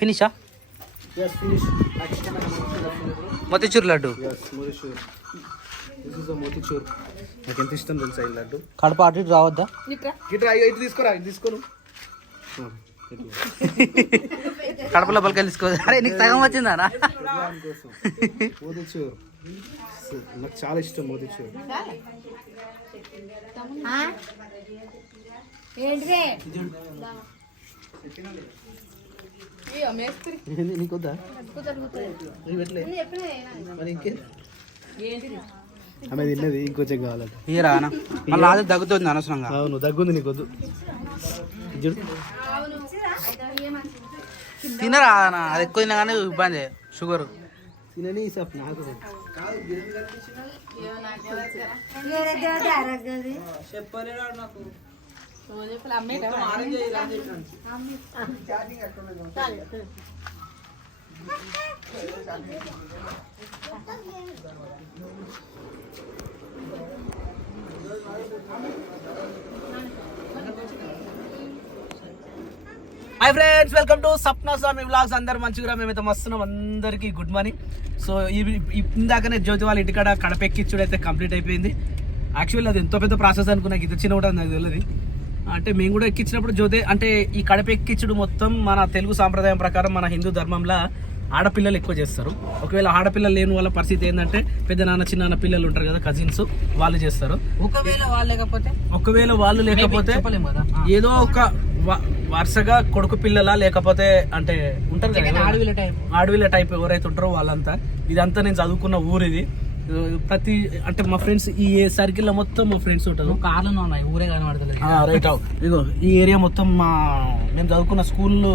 ఫినిషా? Yes, finish. Motichoor laddu. Yes, motichur. This is a motichur. నాకు ఎంత ఇష్టం తెలుసా ఈ లడ్డు. కడప అటు ఇటు రావద్దా? గిట్రా ఇటు తీసుకోరా, ఇటు తీసుకోను. కడపలో పలకలు తీసుకో. అరే నీకు సగం వచ్చిందా? మోతిచూర్ నాకు చాలా ఇష్టం. మోతిచూర్ నీకొద్దా? మరి ఇంకే ఆమె తిన్నది ఇంకొంచెం కావాలంట. ఇయరా మళ్ళీ అదే దగ్గుతుంది అనవసరంగా. అవును దగ్గుంది, నీకొద్దు. తినరా అది ఎక్కువ తిన్నా కానీ ఇబ్బంది షుగర్. తినని సార్ నాకు hi friends, welcome to Sapna Swami vlogs. అందరు మంచిగా మేమైతే మస్తున్నాం. అందరికీ గుడ్ మార్నింగ్. సో ఇందాకనే జ్యోతి వాళ్ళ ఇంటికాడ కడప ఎక్కించుడు అయితే కంప్లీట్ అయిపోయింది. యాక్చువల్లీ అది ఎంతో పెద్ద ప్రాసెస్ అనుకున్నా, ఇది చిన్న కూడా నాకు తెలియదు. అంటే మేము కూడా ఎక్కించినప్పుడు జ్యోతి అంటే ఈ కడప ఎక్కించుడు మొత్తం మన తెలుగు సాంప్రదాయం ప్రకారం మన హిందూ ధర్మంలో ఆడపిల్లలు ఎక్కువ చేస్తారు. ఒకవేళ ఆడపిల్లలు లేని వాళ్ళ పరిస్థితి ఏంటంటే పెద్ద నాన్న చిన్న పిల్లలు ఉంటారు కదా, కజిన్స్, వాళ్ళు చేస్తారు. ఒకవేళ వాళ్ళు లేకపోతే ఏదో ఒక వరుసగా కొడుకు పిల్లల లేకపోతే అంటే ఉంటారు కదా ఆడవిల్ల టైప్ ఎవరైతే ఉంటారో వాళ్ళంతా. ఇదంతా నేను చదువుకున్న ఊరు ఇది. ప్రతి అంటే మా ఫ్రెండ్స్ ఈ సర్కిల్ లో మొత్తం మా ఫ్రెండ్స్ ఉంటారు. కార్లు ఉన్నాయి, ఊరే కనబడతలేదు. రైట్. ఇగో ఈ ఏరియా మొత్తం మేము చదువుకున్న స్కూల్లో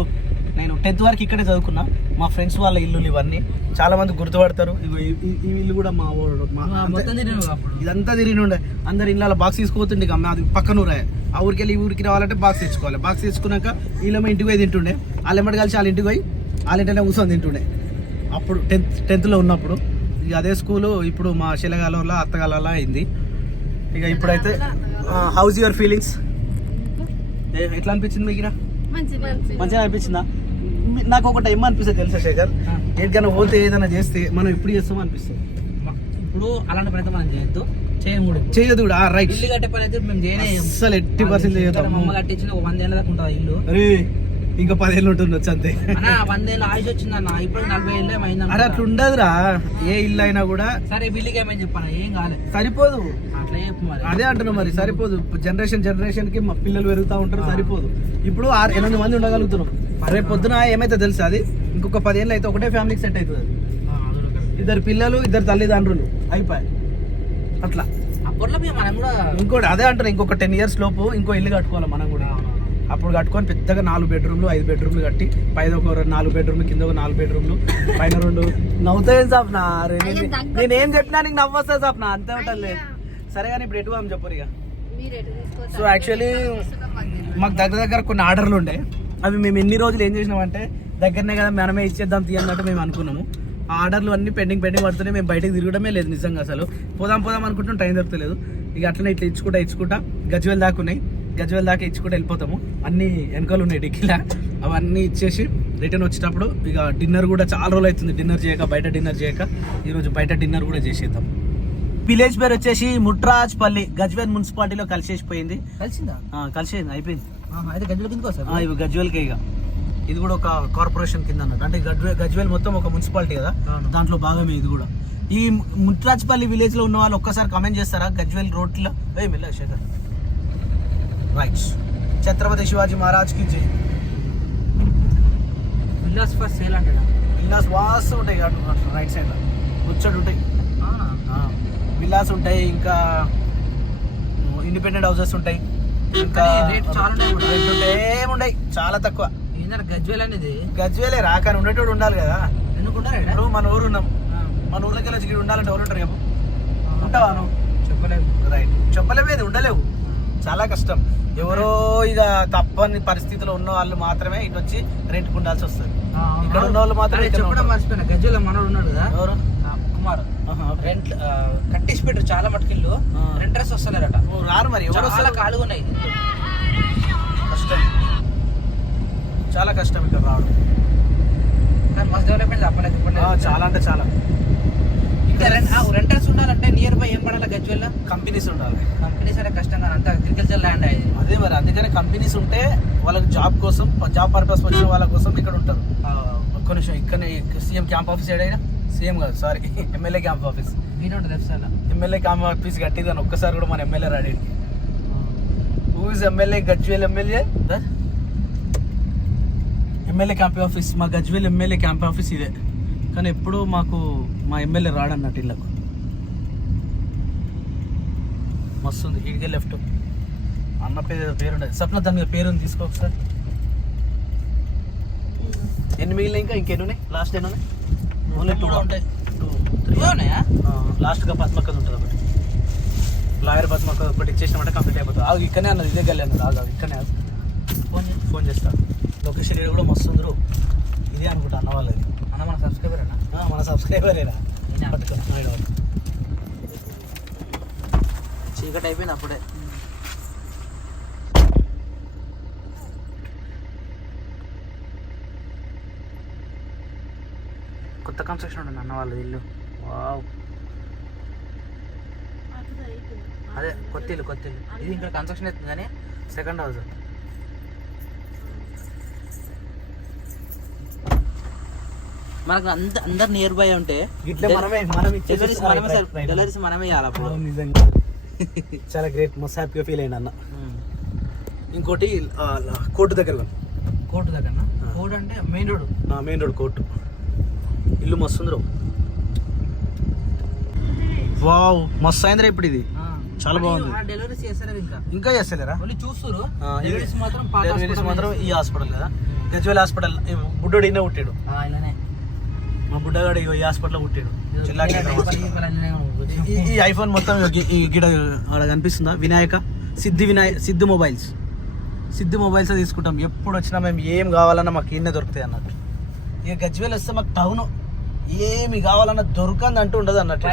నేను 10th వరకు ఇక్కడే చదువుకున్నా. మా ఫ్రెండ్స్ వాళ్ళ ఇల్లు ఇవన్నీ చాలా మంది గుర్తుపడతారు. ఇగో ఈ ఇల్లు కూడా మా ఊరు. ఇదంతా తిరిగి ఉండే అందరు ఇళ్ళ బాక్స్ తీసుకుపోతుండే. అది పక్కన ఊరే. ఆ ఊరికి వెళ్ళి ఈ ఊరికి రావాలంటే బాక్స్ తెచ్చుకోవాలి. బాక్స్ తెచ్చుకున్నాక వీళ్ళేమో ఇంటికి పోయి తింటుండే. వాళ్ళు ఎమ్మటి కలిసి వాళ్ళ ఇంటికి పోయి వాళ్ళ ఇంటనే కూర్చొని తింటుండే. అప్పుడు 10th ఉన్నప్పుడు. ఇక అదే స్కూలు ఇప్పుడు మా శిలగాలలో అత్తగాలలో అయింది. ఇక ఇప్పుడైతే హౌస్ యువర్ ఫీలింగ్స్? ఎట్లా అనిపించింది మీకు? మంచిగా అనిపించిందా? నాకు ఒకటి ఏమనిపిస్తుంది తెలుసా శేఖర్, ఎక్కడికైనా పోతే ఏదైనా చేస్తే మనం ఎప్పుడు చేస్తామో అనిపిస్తుంది. ఇప్పుడు అలాంటి ప్రయత్నం మనం చేయొద్దు కూడా. రైట్. ఇల్లు కట్టే పని అయితే మేము అసలు 80% చేయొద్దు. అమ్మ కట్టించిన 100 ఏళ్ళ దాకా ఉంటుంది ఇల్లు. అరే ఇంకా 10 ఏళ్ళు ఉంటుండొచ్చు అంతే. 100 ఏళ్ళు ఆయుష్ వచ్చిందన్న, ఇప్పుడు 40 ఏళ్ళు ఏమైంది. అరే అట్లా ఉండదురా, ఏ ఇల్లు అయినా కూడా. సరే బిల్లుకి ఏమైంది చెప్పాను, ఏం కాలేదు, సరిపోదు. అట్లా చెప్పు. అదే అంటున్నా మరి, సరిపోదు. జనరేషన్ కి మా పిల్లలు పెరుగుతూ ఉంటారు, సరిపోదు. ఇప్పుడు 8 మంది ఉండగలుగుతున్నాం. రేపు పొద్దున ఏమైతే తెలుసు, అది ఇంకొక 10 ఏళ్ళు అయితే ఒకటే ఫ్యామిలీకి సెట్ అవుతుంది. అది 2 పిల్లలు 2 తల్లిదండ్రులు అయిపోయి అట్లా. అప్పట్లో మనం కూడా ఇంకోటి అదే అంటారు, ఇంకొక 10 years లోపు ఇంకో ఇల్లు కట్టుకోవాలి మనం కూడా. అప్పుడు కట్టుకొని పెద్దగా 4 బెడ్రూమ్లు 5 బెడ్రూమ్లు కట్టి పైన ఒక 4 బెడ్రూమ్లు కింద ఒక 4 బెడ్రూమ్లు పైన 2. నవ్వుతాయి సాప్నా, నేనేం చెప్పినా నీకు నవ్వొస్తా సాప్నా, అంతే ఉంటుంది. సరే కానీ ఇప్పుడు ఎటు అని చెప్పరు ఇక. సో యాక్చువల్లీ మాకు దగ్గర కొన్ని ఆర్డర్లు ఉండే. అవి మేము ఎన్ని రోజులు ఏం చేసినామంటే దగ్గరనే కదా మనమే ఇచ్చేద్దాం తీయన్నట్టు మేము అనుకున్నాము. ఆ ఆర్డర్లు అన్నీ పెండింగ్ పడుతున్నాయి. మేము బయటకు తిరగడమే లేదు నిజంగా. అసలు పోదాం అనుకుంటున్నాం, టైం దొరకలేదు. ఇక అట్లనే ఇట్లా ఇచ్చుకుంటా గజ్వేల్ దాకా ఉన్నాయి. గజ్వేల్ దాకా ఇచ్చుకుంటూ వెళ్ళిపోతాము. అన్ని వెనకాలు ఉన్నాయి డిక్కీలా. అవన్నీ ఇచ్చేసి రిటర్న్ వచ్చేటప్పుడు ఇక డిన్నర్ కూడా చాలా రోజులు అవుతుంది బయట డిన్నర్ చేయక ఈరోజు బయట డిన్నర్ కూడా చేసేద్దాం. విలేజ్ పేరు వచ్చేసి ముట్రాజ్పల్లి, గజ్వేల్ మున్సిపాలిటీలో కలిసేసిపోయింది. కలిసేది అయిపోయింది. ఇవి గజ్వేల్కే. ఇక ఇది కూడా ఒక కార్పొరేషన్ కింద అన్నట్టు. అంటే గజ్వేల్ మొత్తం ఒక మున్సిపాలిటీ కదా, దాంట్లో భాగమే ఇది కూడా. ఈ ముట్రాజ్పల్లి విలేజ్ లో ఉన్న వాళ్ళు ఒక్కసారి కమెంట్ చేస్తారా, గజ్వేల్ రోడ్లో శేఖర్ రైట్. ఛత్రపతి శివాజీ మహారాజ్ కి జై. విల్లాస్ ఫస్ట్ సేల్ అంటే విల్లాస్ వాస్తు ఉంటాయి రైట్ సైడ్ లో వచ్చాడు ఉంటాయి. విల్లాస్ ఉంటాయి, ఇంకా ఇండిపెండెంట్ హౌసెస్ ఉంటాయి. ఇంకా ఏముంటాయి చాలా తక్కువ. గజ్వేల్ అనేది గజ్వేలే రా, కానీ ఉండేటోడు ఉండాలి కదా. ఎందుకుంటారు? మన ఊరు ఉన్నాం, మన ఊర్లోకి వెళ్ళి ఉండాలంటే ఎవరు ఉంటారు చెప్పు? ఉంటావా నువ్వు? చెప్పలేవు. రైట్, చెప్పలేవు, ఉండలేవు, చాలా కష్టం. ఎవరో ఇక తప్పని పరిస్థితిలో ఉన్న వాళ్ళు మాత్రమే ఇటు వచ్చి రెంట్ ఉండాల్సి వస్తుంది. ఇక్కడ ఉన్న వాళ్ళు మాత్రమే. చెప్పడం మర్చిపోయినా, గజ్వేల్ మనోడు ఉన్నాడు కదా, ఎవరు కుమార్, రెంట్ కట్టేసి పెట్టారు చాలా మటుకిల్లు. రెంటర్స్ వస్తలేరట. రారు మరి, ఎవరు చాలా ఖాళీగా ఉన్నాయి. కష్టం, చాలా కష్టం ఇక్కడ రావడం. డెవలప్మెంట్ చెప్పలేదు. చాలా అంటే చాలా. రెంటర్స్ ఉండాలంటే నియర్ బై ఏం పడాలి గజ్వేల్లో? కంపెనీస్ ఉండాలి. కంపెనీస్ అంటే కష్టంగా, అంతా అగ్రికల్చర్ ల్యాండ్ అయ్యేది. అదే మరి, అందుకనే కంపెనీస్ ఉంటే వాళ్ళకి జాబ్ కోసం, జాబ్ పర్పస్ వచ్చిన వాళ్ళ కోసం ఇక్కడ ఉంటారు. ఒక్క నిమిషం, ఇక్కడనే సీఎం క్యాంప్ ఆఫీస్ ఏడైనా, సీఎం కాదు సారీ, ఎమ్మెల్యే క్యాంప్ ఆఫీస్. నేను ఉంటుంది left side. MLA camp office కట్టిదని ఒక్కసారి కూడా మన ఎమ్మెల్యే రాడి. Who is MLA? Gajwel MLA. MLA camp office, మా గజ్వేల్ ఎమ్మెల్యే క్యాంప్ ఆఫీస్ ఇదే. కానీ ఎప్పుడు మాకు మా ఎమ్మెల్యే రాడన్నట్టు ఇళ్ళకు. మస్తుంది. ఇడిగే లెఫ్ట్ అన్న పేరు ఉండదు. సప్న దాని మీద పేరు తీసుకో ఒకసారి. ఎన్ని మిగిలిన ఇంకెన్ని ఉన్నాయి? లాస్ట్ ఎన్ని ఉన్నాయి? ఓన్లీ 2 ఉంటాయి. 2 ఉన్నాయా? లాస్ట్గా పద్మక్కది ఉంటుంది ఒకటి. లాయర్ పద్మక్క ఒకటి ఇచ్చేసినామంటే కంప్లీట్ అయిపోతుంది. ఆగు, ఇక్కడనే అన్నది, ఇదే గల్లీ అన్నది. ఆగు, ఇక్కడనే ఫోన్ చేస్తా. లొకేషన్ కూడా మస్తు ఉందరు. ఇదే అనుకుంటా అన్న వాళ్ళది. అన్న మన సబ్స్క్రైబర్ అన్న. మన సబ్స్క్రైబరేనా? చీకటి అయిపోయింది అప్పుడే. కొత్త కన్స్ట్రక్షన్ ఉంటుంది అన్న వాళ్ళది ఇల్లు. వావ్, అదే కొత్త ఇల్లు. ఇది ఇంకా కన్స్ట్రక్షన్ అవుతుంది కానీ సెకండ్ హౌస్. మనకు అందరు నియర్ బై ఉంటే ఇట్లా మనమే డెలివరీస్ మనమే ఇవ్వాలి అప్పుడు. నిజంగా చాలా గ్రేట్. మస్తు హ్యాపీగా ఫీల్ అయ్యింది అన్న. ఇంకోటి కోర్టు దగ్గర. కోర్టు దగ్గర? కోర్టు అంటే main road. Main road court. ఇల్లు మస్తు ఉందిరో. వావ్, మస్తు అయిందిరా ఇప్పుడు ఇది. చాలా బాగుంది. డెలివరీస్ చేస్తారు ఇంకా చేస్తలేరా? చూస్తారు. డెలివరీస్ మాత్రం ఈ హాస్పిటల్ కదా, గజ్వేల్ హాస్పిటల్. బుడ్డోడు ఈయన పుట్టాడు. మా బుడ్డగాడు ఈ హాస్పిటల్లో పుట్టాడు. ఈ ఐఫోన్ మొత్తం గిడ ఆడ కనిపిస్తుందా? వినాయక సిద్ధి మొబైల్స్ తీసుకుంటాం. ఎప్పుడు వచ్చినా మేము ఏం కావాలన్నా మాకు ఈయనే దొరుకుతాయి అన్నట్టు. ఇక గజ్వేల్ వస్తే మాకు టౌన్ ఏమి కావాలన్నా దొరకంది అంటూ ఉండదు అన్నట్టు.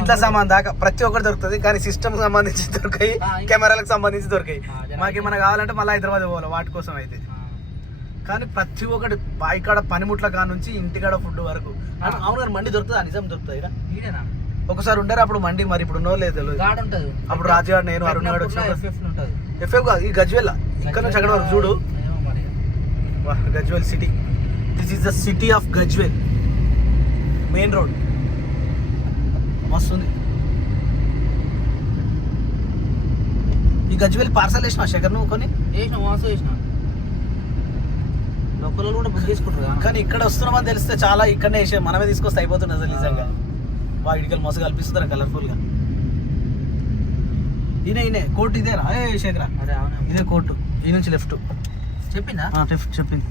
ఇంట్లో సామాన్ దాకా ప్రతి ఒక్కటి దొరుకుతుంది. కానీ సిస్టమ్ సంబంధించి దొరికాయి, కెమెరాలకు సంబంధించి దొరికాయి. మాకేమైనా కావాలంటే మళ్ళీ హైదరాబాద్ పోవాలి వాటి కోసం అయితే. కానీ ప్రతి ఒక్కటి బాయికాడ పనిముట్ల కాడ నుంచి ఇంటికాడ ఫుడ్ వరకు. అవును కానీ మండి దొరుకుతుందా? నిజం దొరుకుతుందా? ఒకసారి ఉండరు అప్పుడు మండి. మరి ఇప్పుడు ఉన్నో లేదు అప్పుడు రాజుగాడు, నేను, అరుణ్ గాడు వచ్చిన. ఎఫ్ఎఫ్ కాదు, ఈ గజ్వేల్ ఇక్కడ నుంచి అక్కడ వరకు చూడు. Gajwel city. This is the city of Gajwel. Main road మస్తుంది. ఈ గజ్వేల్ పార్సల్ వేసిన శేఖర్ నువ్వు కొని వేసిన లోకల్ కూడా బుక్ చేసుకుంటారు. కానీ ఇక్కడ వస్తున్నామని తెలిస్తే చాలా ఇక్కడనే వేసే మనమే తీసుకొస్తే అయిపోతుంది అసలు నిజంగా. బాగా ఇడికలు మస్తు కల్పిస్తున్నారు కలర్ఫుల్గా. ఈయనే కోర్టు ఇదేరా శేఖరా? ఇదే కోర్టు. ఈ నుంచి లెఫ్ట్ చెప్పిందా? చెప్పింది.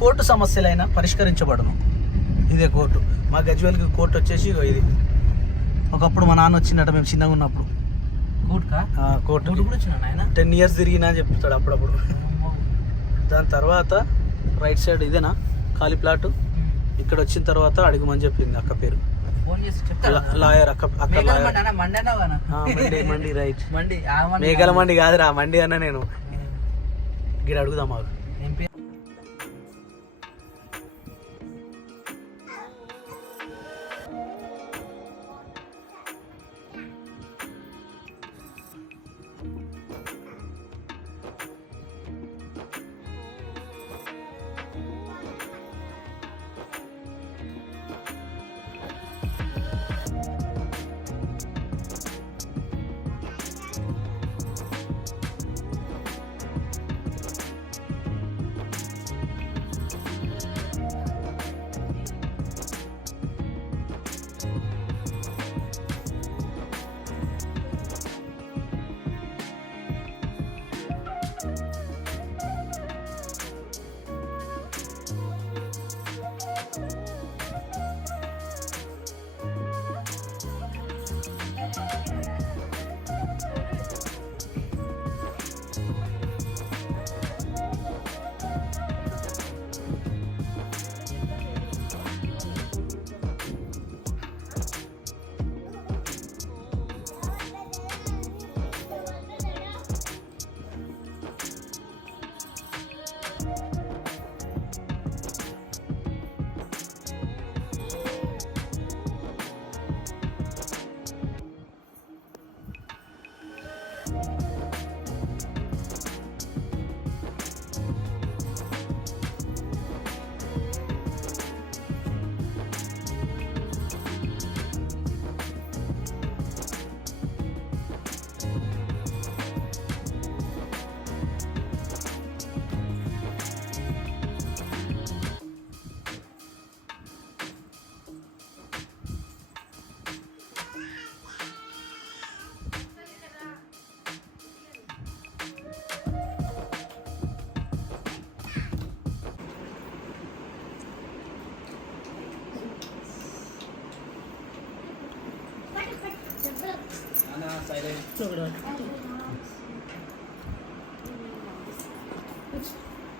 కోర్టు సమస్యలైనా పరిష్కరించబడను. ఇదే కోర్టు. మా గజ్వేల్కి కోర్టు వచ్చేసి ఇది. ఒకప్పుడు మా నాన్న వచ్చిందట మేము చిన్నగా ఉన్నప్పుడు. కోర్టు కూడా వచ్చిన 10 years తిరిగినా అని చెప్తాడు అప్పుడప్పుడు. దాని తర్వాత రైట్ సైడ్ ఇదేనా ఖాళీ ప్లాట్. ఇక్కడ వచ్చిన తర్వాత అడుగుమని చెప్పింది అక్క పేరు. లాయర్ అక్క. మండి రైట్. మేఘల మండి కాదురా, మండి అన్న. నేను గిడ అడుగుదాం మాకు.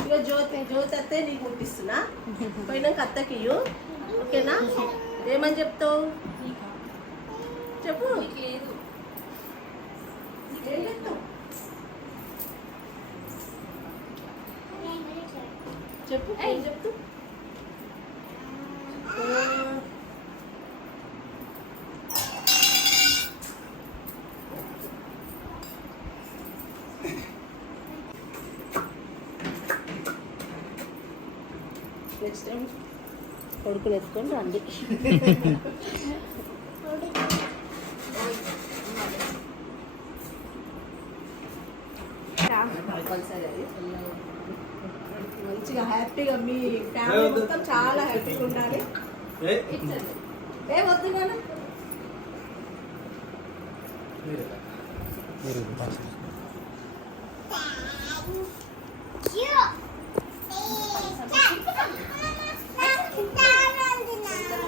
ఇక జ్యోతి అత్తే నీకు ముట్టిస్తున్నా పోయినాక అత్తకి ఇయ్యు. ఓకేనా? ఏమని చెప్తావు చెప్పు. ఏం చెప్తావు చెప్పు. ఏం చెప్తావు? నెక్స్ట్ టైం కొడుకుని ఎత్తుకొని రండి. మంచిగా హ్యాపీగా మీ ఫ్యామిలీ మొత్తం చాలా హ్యాపీగా ఉండాలి. ఏ వద్దు నాన్న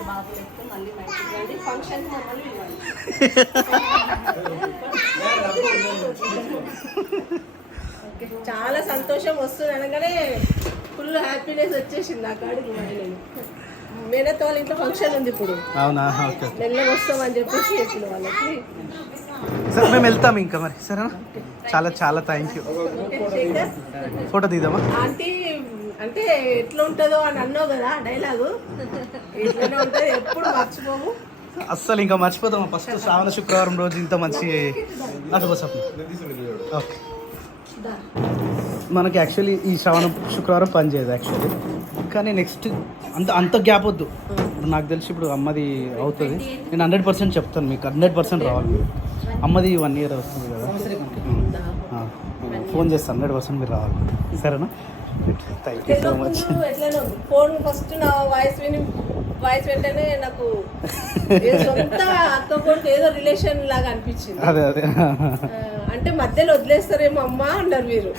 బాబు ఎత్తే మళ్ళీ బయటికి రండి. ఫంక్షన్ మమ్మల్ని ఇవ్వండి. ఓకే, చాలా సంతోషం వస్తుంది అనగానే ఫుల్ హ్యాపీనెస్ వచ్చేసింది నా కాడికి. నేను మేనత్త వాళ్ళ ఇంట్లో ఫంక్షన్ ఉంది ఇప్పుడు. అవునా? ఓకే, మెల్లగా వస్తామని చెప్పేసి చెప్పిన వాళ్ళకి. సరే మేము వెళ్తాం ఇంకా మరి. సరేనా? చాలా చాలా థ్యాంక్ యూ. ఫోటో తీద్దామా? ఆంటీ అంటే ఎట్లా ఉంటుందో అని అన్నావు కదా డైలాగు, ఇట్లనే ఉంటుంది, ఎప్పుడు మర్చిపోము. అస్సలు ఇంకా మర్చిపోతాం. ఫస్ట్ శ్రావణ శుక్రవారం రోజు ఇంత మంచి అటు కోసం. ఓకే, మనకి యాక్చువల్లీ ఈ శ్రావణ శుక్రవారం పని చేయదు యాక్చువల్లీ, కానీ నెక్స్ట్ అంత గ్యాప్ వద్దు. ఇప్పుడు నాకు తెలిసి ఇప్పుడు అమ్మది అవుతుంది. నేను 100% చెప్తాను మీకు, 100% రావాలి మీరు. అమ్మది 1 year వస్తుంది కదా, ఫోన్ చేస్తాను, 100% మీరు రావాలి. సరేనా? Thank you so much. ఎట్లనో ఫోన్ ఫస్ట్ నా వాయిస్ వెంటనే నాకు సొంత అక్క కొడుకు ఏదో రిలేషన్ లాగా అనిపించింది. అదే అదే అంటే మధ్యలో వదిలేస్తారేమో అమ్మ అన్నారు మీరు.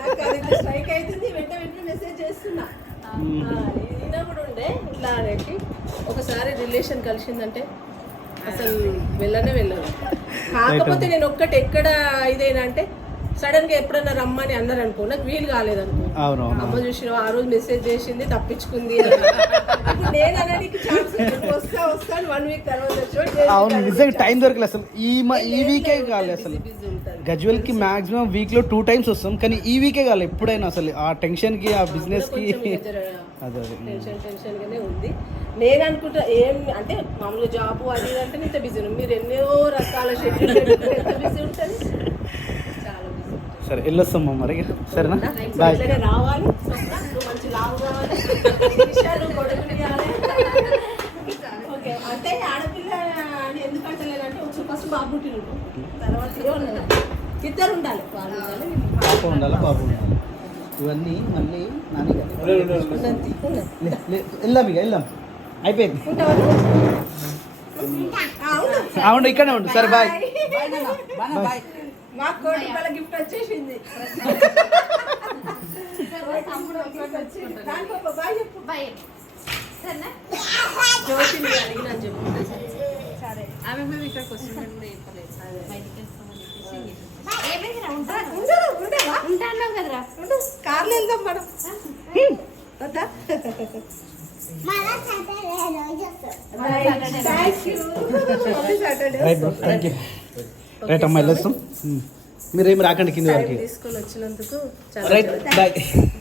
నాకు అది స్ట్రైక్ అవుతుంది. వెంటనే మెసేజ్ చేస్తున్నా. కూడా ఉండే ఇట్లా అనేది. ఒకసారి రిలేషన్ కలిసిందంటే అసలు వెళ్ళను. కాకపోతే నేను ఒక్కటి ఎక్కడ ఇదేనా అంటే సడన్ గా ఎప్పుడన్నా రమ్మని అన్నారు అనుకో, నాకు వీలు కాలేదనుకో. అమ్మ చూసిన ఆ రోజు మెసేజ్ చేసింది, తప్పించుకుంది. నేను అనడానికి ఛాన్స్ వస్తా 1 week తర్వాత. అవును, నిజంగా టైం దొరకలేదు అసలు. ఈ వీకే కాలేదు అసలు. గజ్వెల్ కి మాక్సిమం వీక్ లో 2 times వస్తాం, కానీ ఈ వీకే కాలేదు ఎప్పుడైనా అసలు. ఆ టెన్షన్ కి, ఆ బిజినెస్ కి అదే టెన్షన్ గానే ఉంది. నేను అనుకుంటా ఏం అంటే మామూలుగా జాబ్ అది అంటే ఇంత బిజీ. మీరు ఎన్నో రకాల షెడ్యూల్ ఎంత బిజీ ఉంటుంది. సరే వెళ్ళొస్తాం మరి. సరేనా? బాయ్. రావాలి, మంచి లాభం కావాలి, ఓకే. అంటే ఆడపిల్ల అని ఎందుకంటే లేదంటే ఒకసారి ఫస్ట్ బాబు పుట్టిన తర్వాత ఇద్దరు ఉండాలి. పాప ఉండాలి, బాబు ఉండాలి. ఇవన్నీ మళ్ళీ నాని వెళ్దాం, ఇక వెళ్దాం, అయిపోయింది. అవును, ఇక్కడే ఉండు. సరే బాయ్. మా కోటి రూపాయల గిఫ్ట్ వచ్చేసింది. జ్యోతిని అడిగినా చెప్పు. ఆమె మేము ఇక్కడికి వస్తుంటే ఉంటాను కదరా. కార్లో వెళ్దాం మేడం. వద్దా? రైట్ అమ్మా, వెళ్ళొస్తాం. మీరేమి రాకండి కింద వరకు. తీసుకొని వచ్చినందుకు right, bye.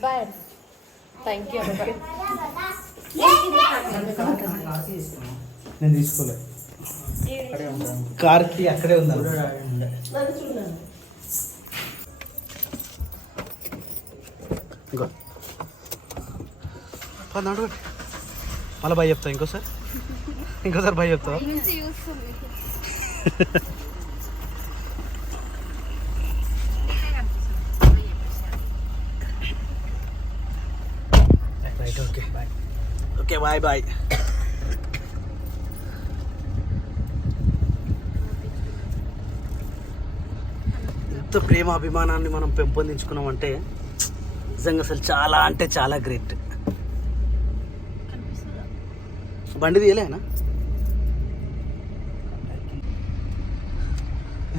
Bye. Thank you. నేను తీసుకోలే, కార్కి అక్కడే ఉందా? ఇంకో నడవండి, మళ్ళీ బాయ్ చెప్తా. ఇంకోసారి బాయ్ చెప్తావా? Right, okay bye. Okay bye bye. ఎంత ప్రేమ అభిమానాన్ని మనం పెంపొందించుకున్నామంటే నిజంగా అసలు చాలా అంటే చాలా గ్రేట్. బండి తీయలేనా?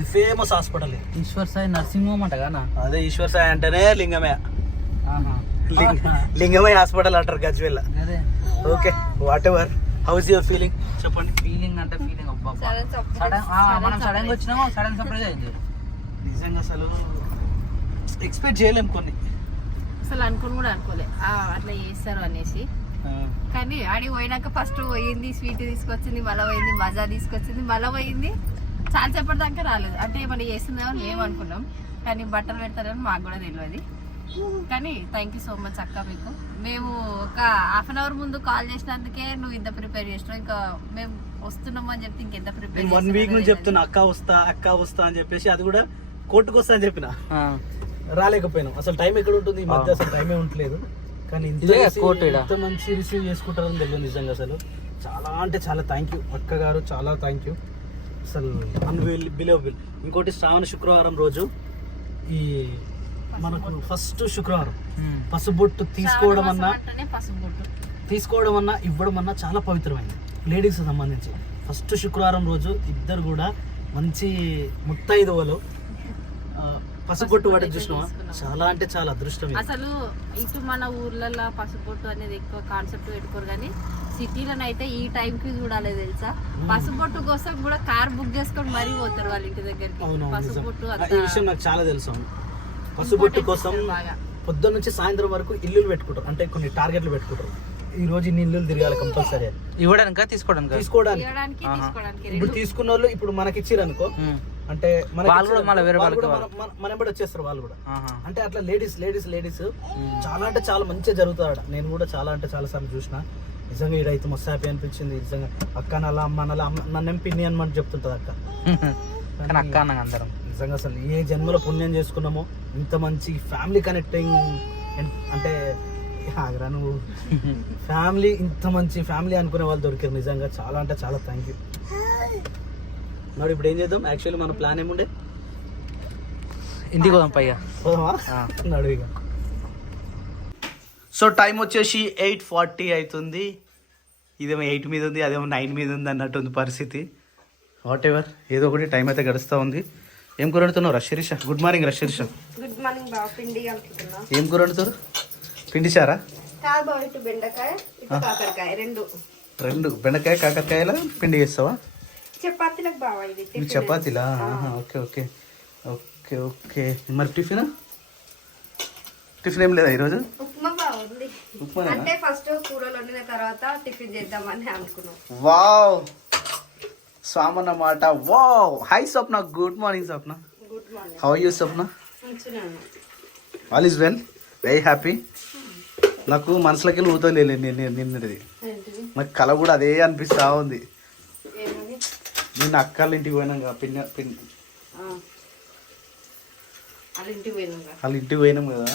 ఇది famous hospital. Eshwar Sai nursing home అంట కదా. అదే ఈశ్వర్ సాయి అంటేనే లింగమే. లింగమయ్య హాస్పిటల్ అంటారు గజ్వేల్. అదే okay, what ever. House your feeling చెప్పండి. ఫీలింగ్ అంటే ఫీలింగ్ మనం సడన్ గా వచ్చినామో సడన్ సర్ప్రైజ్ అయింది. నిజంగా అసలు ఎక్స్పెక్ట్ చేయలేము కొన్ని. అసలు అనుకుని కూడా అనుకోలే అట్లా చేస్తారు అనేసి. కానీ ఆడికి పోయినాక ఫస్ట్ పోయింది, స్వీట్ తీసుకొచ్చింది, మళ్ళీ పోయింది, మజా తీసుకొచ్చింది, మళ్ళీ పోయింది. చాలా సేపటి దాకా రాలేదు. అంటే ఏమన్నా చేస్తుందేమో మేము అనుకున్నాం, కానీ బట్టలు పెడతారని మాకు కూడా తెలియదు. కానీ థ్యాంక్ యూ సో మచ్ అక్క. మీకు మేము ఒక హాఫ్ అన్ అవర్ ముందు కాల్ చేసినందుకే నువ్వు ఇంత ప్రిపేర్ చేసినావు. ఇంకా మేము వస్తున్నాము అని చెప్తే ఇంకెంత ప్రిపేర్. 1 వీక్ నుంచి చెప్తున్నా అక్క వస్తా అని చెప్పేసి, అది కూడా కోర్టుకు వస్తా అని చెప్పిన, రాలేకపోయినాం. అసలు టైం ఎక్కడ ఉంటుంది ఈ మధ్య, అసలు టైమే ఉండలేదు. కానీ ఇంత మంచి రిసీవ్ చేసుకుంటారని తెలియదు నిజంగా. అసలు చాలా అంటే చాలా థ్యాంక్ యూ అక్క గారు, చాలా థ్యాంక్ యూ అసలు. అన్బిలీవబుల్. ఇంకోటి శ్రావణ శుక్రవారం రోజు ఈ మనకు ఫస్ట్ శుక్రవారం పసుబొట్టు తీసుకోవడం అన్నా ఇవ్వడం అన్నా చాలా పవిత్రమైంది లేడీస్ సంబంధించి. ఫస్ట్ శుక్రవారం రోజు ఇద్దరు కూడా మంచి ముత్తైదువలు పసుబొట్టు వాటి చూసినావా, చాలా అంటే చాలా అదృష్టం. అసలు ఇటు మన ఊర్లలో పసుబొట్టు అనేది ఎక్కువ కాన్సెప్ట్ పెట్టుకోరు, కానీ సిటీలను అయితే ఈ టైం కి చూడాలి తెలుసా. పసుబొట్టు కోసం కూడా కార్ బుక్ చేసుకొని మరీ పోతారు వాళ్ళ ఇంటి దగ్గరికి. పసుబొట్టు ఈ విషయం నాకు చాలా తెలుసు. పసుబొట్టు కోసం పొద్దున్న నుంచి సాయంత్రం వరకు ఇల్లులు పెట్టుకుంటారు, అంటే కొన్ని టార్గెట్లు పెట్టుకుంటారు. ఈ రోజు ఇన్ని ఇల్లు తిరగాలి కంపల్సరీ. ఇవ్వడానికి తీసుకోవడానికి ఇప్పుడు తీసుకున్న వాళ్ళు ఇప్పుడు మనకి ఇచ్చిర్రు అనుకో, అంటే మన ఎంబడి వచ్చేస్తారు వాళ్ళు కూడా. అంటే అట్లా లేడీస్ చాలా అంటే చాలా మంచిగా జరుగుతాడు. నేను కూడా చాలా అంటే చాలా సార్లు చూసిన. నిజంగా ఈడైతే మస్తు హ్యాపీ అనిపించింది నిజంగా. అక్క నల్ల అమ్మ నల్ల నన్ను పిన్ని అనమాట చెప్తుంటది అక్క. అక్క అందరం నిజంగా అసలు ఏ జన్మలో పుణ్యం చేసుకున్నామో ఇంత మంచి ఫ్యామిలీ కనెక్టింగ్, అంటే ఆగరా నువ్వు ఫ్యామిలీ, ఇంత మంచి ఫ్యామిలీ అనుకునే వాళ్ళు దొరికారు. నిజంగా చాలా అంటే చాలా థ్యాంక్ యూ. మరి ఇప్పుడు ఏం చేద్దాం? యాక్చువల్లీ మన ప్లాన్ ఏముండే, ఇంటికి పోదాం పయ్యా. నడువిగా. సో టైం వచ్చేసి 8:40 అవుతుంది. ఇదేమో 8 మీద ఉంది, అదేమో 9 మీద ఉంది అన్నట్టుంది పరిస్థితి. వాట్ ఎవర్, ఏదో ఒకటి టైం అయితే గడుస్తూ ఉంది. ఏం కూర వండుతున్నావు Shirisha? Good morning Shirisha. Good morning బావ. పిండి కలుపుతున్నా. ఏం కూర వండుతారు? పిండి చారా? కాదు బావ, ఇటు బెండకాయ ఇటు కాకరకాయ, రెండు బెండకాయ కాకరకాయల పిండి చేస్తావా? చపాతీలకు బావ. ఇది చపాతీలా? Okay okay okay okay. మరి టిఫిన్ ఏం లేదా ఈరోజు? ఉప్మా బాగుంది. అంటే ఫస్ట్ కూరలు వండిన తర్వాత టిఫిన్ చేద్దామని అనుకున్నాం. వావ్, స్వామి అన్నమాట. Wow. Hi Swapna. Good morning Swapna. Good morning. How are you Swapna? All is well, very happy. నాకు మనసులోకి వెళ్ళి ఊతుంది నిన్నది. నాకు కళ కూడా అదే అనిపిస్తా ఉంది. నిన్న అక్కల ఇంటికి పోయినాం వాళ్ళ ఇంటికి పోయినాం కదా.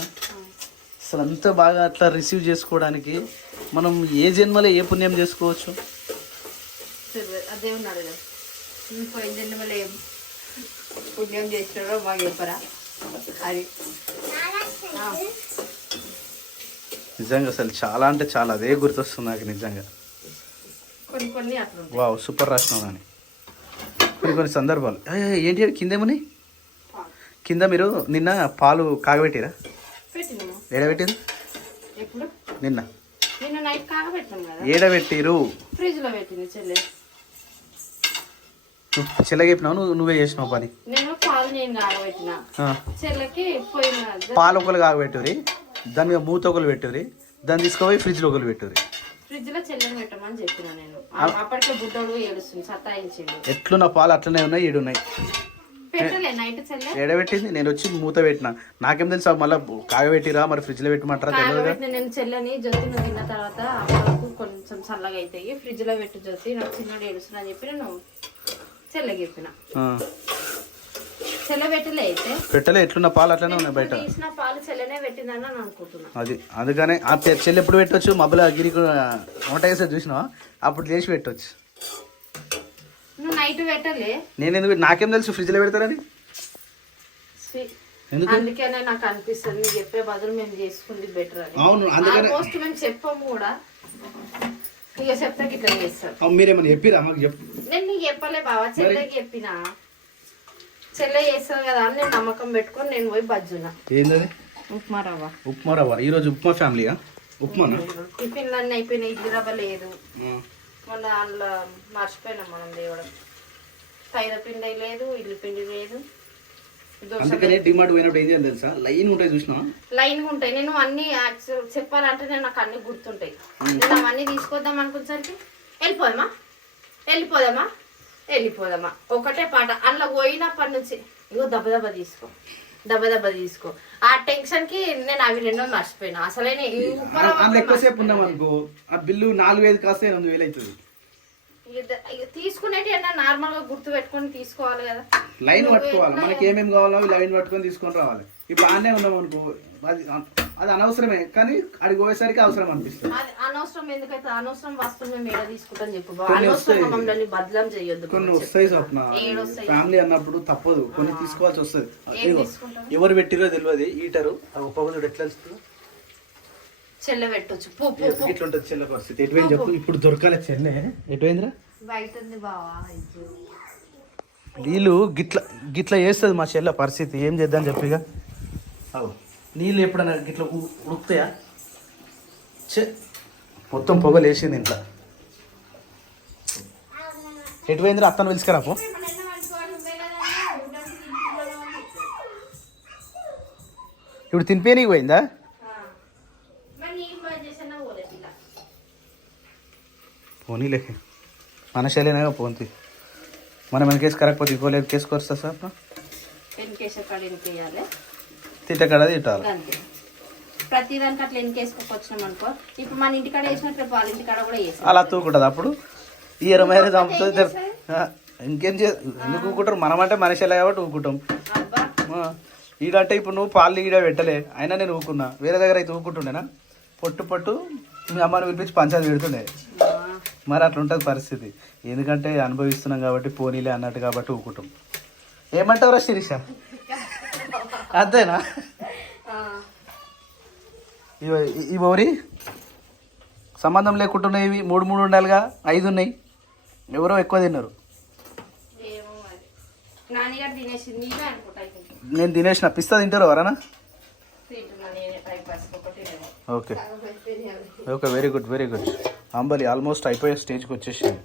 అసలు అంత బాగా అట్లా రిసీవ్ చేసుకోవడానికి మనం ఏ జన్మలో ఏ పుణ్యం చేసుకోవచ్చు? అదే ఉన్నాడు పోయిన జన్మలో ఏం పుణ్యం చేసినారో మాకు చెప్పరా అది. నిజంగా అసలు చాలా అంటే చాలా అదే గుర్తొస్తుంది నాకు నిజంగా. కొన్ని అట్లా వావ్, సూపర్ రాసినావు. కానీ కొన్ని సందర్భాలు ఏంటి కిందేమని, కింద మీరు నిన్న పాలు కాగబెట్టిరా? ఏడబెట్టిరు? నిన్న నైట్ కాగబెట్టాం కదా. ఏడబెట్టిరు? ఫ్రిడ్జ్ లో పెట్టింది చెల్లె. చెల్లెకి చెప్పినావు, నువ్వే చేసినావు పని. నేను పాలు కాగబెట్టిన, చెల్లెకి పోయిన పాలు ఒకరు కాగబెట్టురి, దాని మీద మూత ఒకరు పెట్టురి, దాన్ని తీసుకుపోయి ఫ్రిడ్జ్ లో ఒకరు పెట్టురి. ఫ్రిడ్జ్ లో చెల్లెని పెట్టమని చెప్పిన నేను. అప్పటికే బుడ్డోడు ఏడుస్తుంది, సతాయించిండు. ఎట్లు నా పాలు అట్లనే ఉన్నాయి, 7 ఉన్నాయి. ఏడబెట్టింది? నేను వచ్చి మూత పెట్టినా, నాకేం తెలుసు మళ్ళీ కాగబెట్టిరా మరి ఫ్రిడ్జ్ లో పెట్టమంటారా తెలియదు. నేను చెల్లెని జ్యోతి నువ్వు తిన్న తర్వాత అప్పటికి కొంచెం చల్లగా అవుతాయి, ఫ్రిడ్జ్ లో పెట్టు జ్యోతి, నాకు చిన్నడు ఏడుస్తున్నా అని చెప్పి నేను చెల్లెకి చెప్పిన. చెల్లె పెట్టలే అయితే పెట్టలే, ఎట్లున్న పాలు అట్లనే ఉన్నాయి బయట. తీసిన పాలు చెల్లెనే పెట్టిందని అని అనుకుంటున్నా. అది అందుకనే ఆ చెల్లి ఎప్పుడు పెట్టవచ్చు, మబ్బుల గిరికి వంట చేసేది చూసినావా, అప్పుడు చేసి పెట్టవచ్చు. నువ్వు నైట్ పెట్టలే? నేను ఎందుకు, నాకేం తెలుసు ఫ్రిడ్జ్ లో పెడతారని. అందుకనే నాకు అనిపిస్తుంది నీకు చెప్పే బదులు మేము చేసుకుంది బెటర్ అని. అవును, అందుకనే ఆల్మోస్ట్ మేము చెప్పాము కూడా, ఇక చెప్తే ఇట్లా చేస్తాం. మీరేమన్నా చెప్పిరా? మాకు చెప్పు. నేను నీకు చెప్పలే బావా, చెల్లెకి చెప్పినా. చెల్లె చేస్తుంది కదా అని నేను నమ్మకం పెట్టుకొని నేను పోయి బజ్జున్నా. ఏంటది? ఉప్మా రవ్వ. ఉప్మా రవ్వ. ఈరోజు ఉప్మా ఫ్యామిలీయా? ఉప్మానా? టిఫిన్లు అన్నీ అయిపోయినాయి, ఇడ్లీ రవ్వ లేదు. మొన్న అందులో మర్చిపోయినాం మనం తేవడం. తైర పిండి లేదు, ఇడ్లీ పిండి లేదు. అందుకనే డిమార్ట్ పోయినప్పుడు ఏం చేయాలి తెలుసా? లైన్ ఉంటాయి చూసినా? లైన్ ఉంటాయి. నేను అన్ని చెప్పాలంటే నేను నాకు అన్ని గుర్తుంటాయి. నేను అవన్నీ తీసుకొద్దాం అనుకునేసరికి వెళ్ళిపోదామా ఒకటే పాట. అందులో పోయినప్పటి నుంచి ఇగో దెబ్బ తీసుకో ఆ టెన్షన్ కి నేను అవి రెండో మర్చిపోయినా. అసలే అందులో ఎక్కువసేపు ఉన్నాం అనుకో ఆ బిల్లు 4,000 కాస్త 8,000 అవుతుంది. తీసుకునేటి అన్నా నార్మల్ గా గుర్తు పెట్టుకొని తీసుకోవాలి కదా. లైన్ పట్టుకోవాలి, మనకి ఏమేమి కావాలో లైన్ పట్టుకొని తీసుకొని రావాలి. ఇప్పుడు ఆనే ఉన్నాం అనుకో అది అనవసరమే, కానీ అడిగి పోయేసరికి అవసరం అనిపిస్తుంది. అది అనవసరం ఎందుకైతే అనవసరం వస్తువులు మేము ఏడ తీసుకుంటాం చెప్పు. అనవసరం మమ్మల్ని బదలం చేయొద్దు. కొన్ని వస్తాయి స్వప్న, ఫ్యామిలీ అన్నప్పుడు తప్పదు, కొన్ని తీసుకోవాల్సి వస్తుంది. ఎవరు పెట్టిరో తెలియదు. ఈటరు పొగలు ఎట్లా చెల్లె పెట్టొచ్చు. ఇట్లుంటది చెల్లె పరిస్థితి. ఎటువైంది చెప్పు? ఇప్పుడు దొరకాలి చెల్లె. ఎటువైందిరా? బయట ఉంది బావా. నీళ్ళు గిట్లా చేస్తుంది మా చెల్లె పరిస్థితి. ఏం చేద్దాం చెప్పిగా. నీళ్ళు ఎప్పుడైనా గిట్లా ఉడుకుతాయా? మొత్తం పొగలు వేసింది ఇంట్లో. ఎటువైందిరా? అత్తను పిలుచుకురా పో. ఇప్పుడు తినిపోయి పోయిందా? పోనీలే, మన శైలినగా పోంతి. మనం వెనకేసి కరెక్ట్ ఇంకోలేదు కేసుకొస్తా సార్. తిట్టకాడ తిట్టాలి. ప్రతి దానికి అట్లా ఎన్కేసుకోవచ్చినాం అనుకో. ఇప్పుడు మన ఇంటికాడ వేసినట్టు రేపు వాళ్ళ ఇంటికాడ కూడా వేసి అలా తూకుంటుంది. అప్పుడు ఈ 20 చంపుతుంది. ఇంకేం ఎందుకు ఊకుంటారు? మనం అంటే మనిషిలే కాబట్టి ఊకుంటాం. ఈడంటే ఇప్పుడు నువ్వు పాలు ఈడ పెట్టలే, అయినా నేను ఊకున్నా. వేరే దగ్గర అయితే ఊకుంటుండేనా? పొట్టు మీ అమ్మని పిలిపించి పంచాయతీ పెడుతుండే. మరి అట్లా ఉంటుంది పరిస్థితి. ఎందుకంటే అనుభవిస్తున్నాం కాబట్టి పోనీలే అన్నట్టు కాబట్టి ఊకుంటాం. ఏమంటావురా శిరీష? అంతేనా? ఇవి ఎవరి సంబంధం లేకుంటున్నాయి? ఇవి 3 ఉండాలిగా, 5 ఉన్నాయి. ఎవరో ఎక్కువ తిన్నారు. నేను తినేసిన. పిస్తా తింటారు ఎవరన్నా? Okay, very good. అంబలి ఆల్మోస్ట్ అయిపోయే స్టేజ్కి వచ్చేసింది.